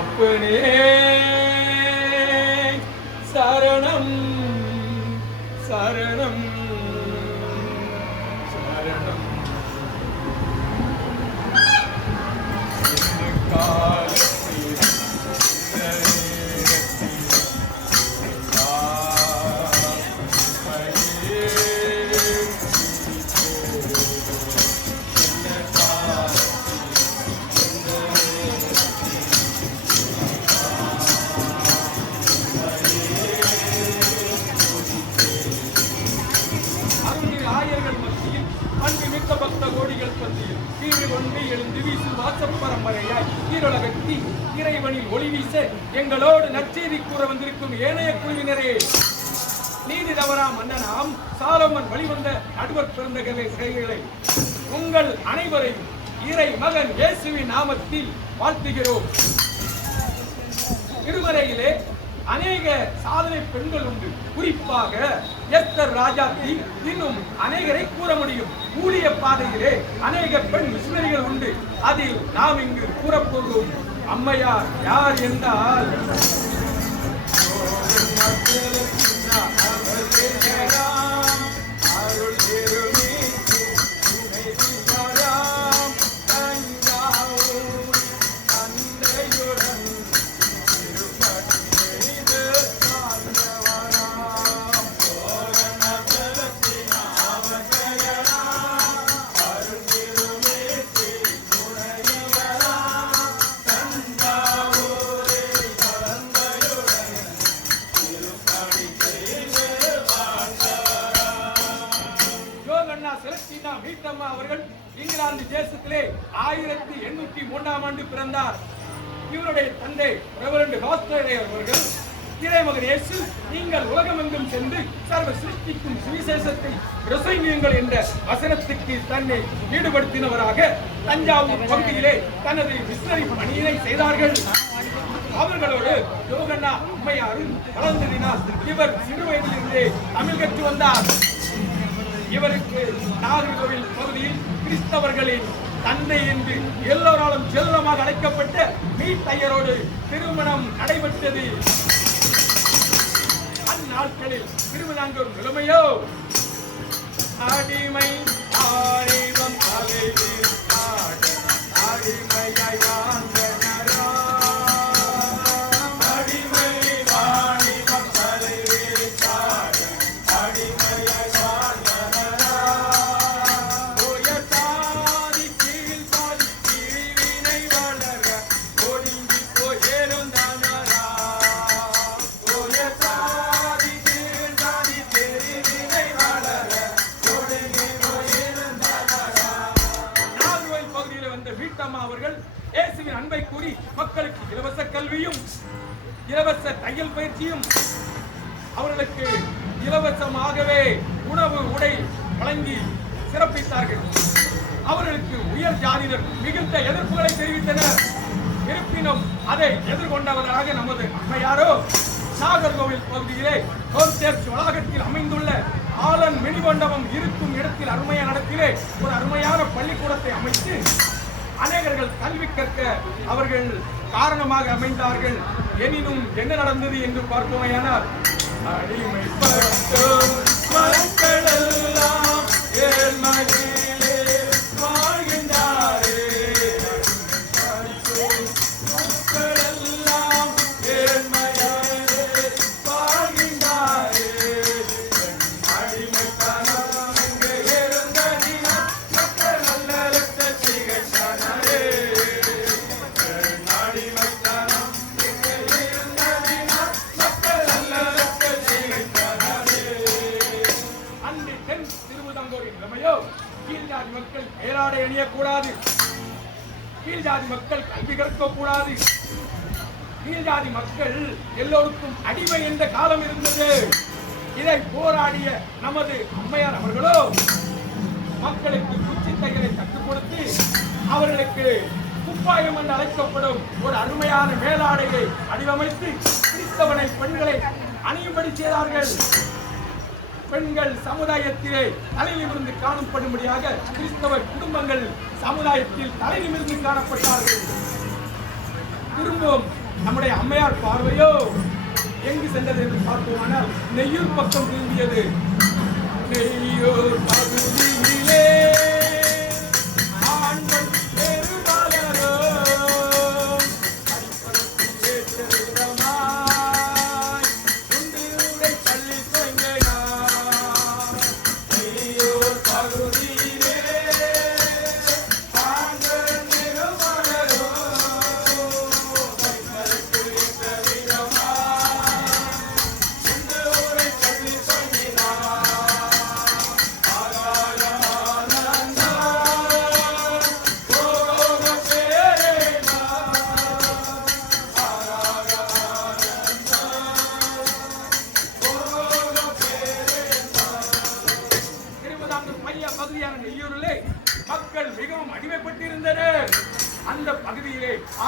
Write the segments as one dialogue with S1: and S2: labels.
S1: அப்பனே. எங்களோடு நற்செய்தி கூற வந்திருக்கும் ஏனைய குழுவினரே நீதி தவறா மன்னனாம் சாலமன் வழிவந்த நடுவர் பிறந்தகரை செயல்களை உங்கள் அனைவரையும் இறை மகன் இயேசுவின் நாமத்தில் வாழ்த்துகிறோம். திருமறையிலே அநேக சாதனை பெண்கள் உண்டு. குறிப்பாக எஸ்தர் ராஜாத்தி இன்னும் அநேகரை கூற முடியும். ஊழிய பாதையிலே அநேக பெண் மிஷினரிகள் உண்டு. அதில் நாம் இங்கு கூறப்போகிறோம் அம்மையார் யார் என்றால் அண்ணா செலஸ்டினா மீட்டம்மா அவர்கள் இங்கிலாந்து தேசத்திலே ஆயிரத்தி எண்ணூற்றி மூன்றாம் ஆண்டு பிறந்தார். இவருடைய தந்தை ரெவரண்ட் ஹாஸ்டரே அவர்கள். இறைமகன் இயேசு நீங்கள் உலகமெங்கும் சென்று சர்வ சிருஷ்டிக்கும் சுவிசேஷத்தை பிரசங்கியுங்கள் என்ற வசனத்துக்கு தன்னை ஈடுபடுத்தினவராக தஞ்சாவூர் பகுதியிலே தனது மிஷனரி பணியினை செய்தார்கள். அவர்களோடு யோகண்ணா அம்மையாரும் வளர்ந்ததினால் இவர் சிறு வயதிலிருந்தே தமிழ் கற்று வந்தார். இவருக்கு நாகர்கோவில் பகுதியில் கிறிஸ்தவர்களின் தந்தை என்று எல்லோராலும் செல்லமாக அழைக்கப்பட்ட மீட்டையரோடு திருமணம் நடைபெற்றது. அந்நாட்களில் திருவிழாங்கூர் நிலைமையோ? அடிமை கல்வியும் இலவச தையல் பயிற்சியும் அவர்களுக்கு இலவசமாகவே உணவு உடை வழங்கி சிறப்பித்தார்கள். அவர்களுக்கு உயர் ஜாதியினர் மிகுந்த எதிர்ப்புகளை தெரிவித்தனர். இருப்பினும் அதை எதிர்கொண்டவராக நமது அம்மையாரோ நாகர்கோவில் பகுதியிலே கோல்சேர்ச் வளாகத்தில் அமைந்துள்ள ஆலன் மினிமண்டபம் இருக்கும் இடத்தில் அருமையான இடத்திலே ஒரு அருமையான பள்ளிக்கூடத்தை அமைத்து அநேகர்கள் கல்வி கற்க அவர்கள் காரணமாக அமைந்தார்கள். எனினும் என்ன நடந்தது என்று பார்ப்போமையானால் அடிமைப்பட்டோர் மக்களெல்லாம் ஏழ்மையிலே கீழ்ஜாதி மக்கள் மேலாடை அணியக்கூடாது. கீழ்ஜாதி மக்கள் கல்வி கற்கக்கூடாது. கீழ்ஜாதி மக்கள் எல்லோருக்கும் அடிமை என்ற காலம் இருந்தது. இதை போராடிய நமது அம்மையார் அவர்களோ மக்களுக்கு குச்சி தைகளை கற்றுக் கொடுத்து அவர்களுக்கு குப்பாயம் என்று அழைக்கப்படும் ஒரு அருமையான மேலாடையை வடிவமைத்து கிறிஸ்தவனை பெண்களை அணியும்படி செய்தார்கள். பெண்கள் சமுதாயத்திலே தலையிலிருந்து காணப்படும்படியாக கிறிஸ்தவ குடும்பங்கள் சமுதாயத்தில் தலையிலிருந்து காணப்பட்டார்கள். திரும்பவும் நம்முடைய அம்மையார் பார்வையோ எங்கு சென்றது என்று பார்ப்போமானால் நெய்யூர் பக்கம் திரும்பியது. நெய்யூர் பார்வை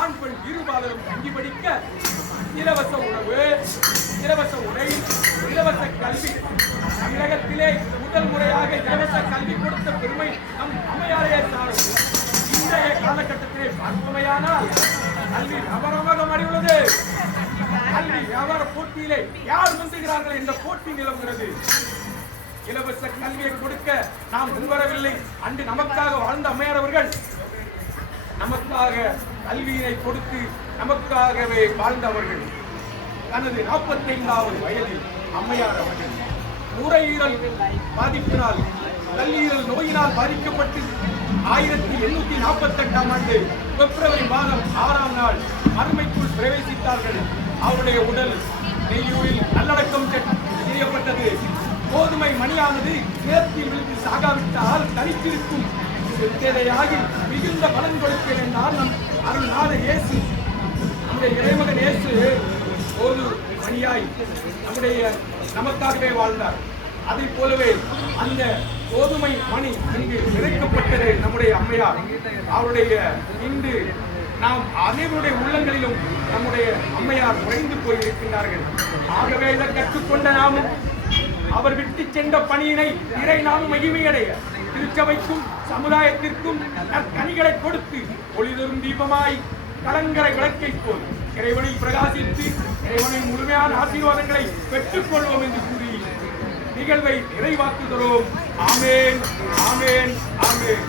S1: ஆண் பெண் இருபாலரும் தங்கி படிக்க இலவச உணவு இலவச உடை இலவச கல்வி. தமிழகத்திலே முதல் முறையாக இலவச கல்வி கொடுத்த பெருமை நம் அம்மையாரையே சாரும். இன்றைய காலகட்டத்திலே பார்ப்பமையானால் கல்வி அபரமாக மாறியுள்ளது. கல்வி வியாபார போட்டியிலே யார் முந்துகிறார்கள் என்ற போட்டி நிலவுகிறது. இலவச கல்வியை கொடுக்க நாம் முன்வரவில்லை. அன்று நமக்காக வாழ்ந்த அம்மையார் அவர்கள் நமக்காக கல்வியினை கொடுத்து நமக்காகவே வாழ்ந்தவர்கள் தனது நாற்பத்தைந்தாவது வயதில் அம்மையார் அவர்கள். நுரையீரல் பாதிப்பினால் கல்லீரல் நோயினால் பாதிக்கப்பட்டு ஆயிரத்தி எண்ணூத்தி நாற்பத்தி எட்டாம் ஆண்டு பிப்ரவரி மாதம் ஆறாம் நாள் அருமைக்குள் பிரவேசித்தார்கள். அவருடைய உடல் நெய்யூரில் நல்லடக்கம் செய்யப்பட்டது. கோதுமை மணியானது சேர்த்தி விழுந்து சாகாவிட்டால் தனித்திருக்கும் செத்ததையாகி மிகுந்த பலன் கொடுக்கிறேன் என்றால் நம் அருள்நாத இயேசு நம்முடைய இறைமகன் இயேசு ஒரு மணியாய் நம்முடைய நமக்காகவே வாழ்ந்தார். அதை போலவே அந்த கோதுமை மணி இங்கு விதைக்கப்பட்டது நம்முடைய அம்மையார். அவருடைய இன்று நாம் அனைவருடைய உள்ளங்களிலும் நம்முடைய அம்மையார் குறைந்து போயிருக்கின்றார்கள். ஆகவே இதை கற்றுக்கொண்ட நாமும் அவர் விட்டு சென்ற பணியினை இறை நாம் மகிமையடைய திருச்சபைக்கும் சமுதாயத்திற்கும் நற்கனிகளை கொடுத்து ஒளிதரும் தீபமாய் கலங்கரை விளக்கை போல் இறைவனை பிரகாசித்து இறைவனின் முழுமையான ஆசீர்வாதங்களை பெற்றுக் கொள்வோம் என்று கூறி நிகழ்வை நிறைவாக்குகிறோம். ஆமேன் ஆமேன் ஆமேன்.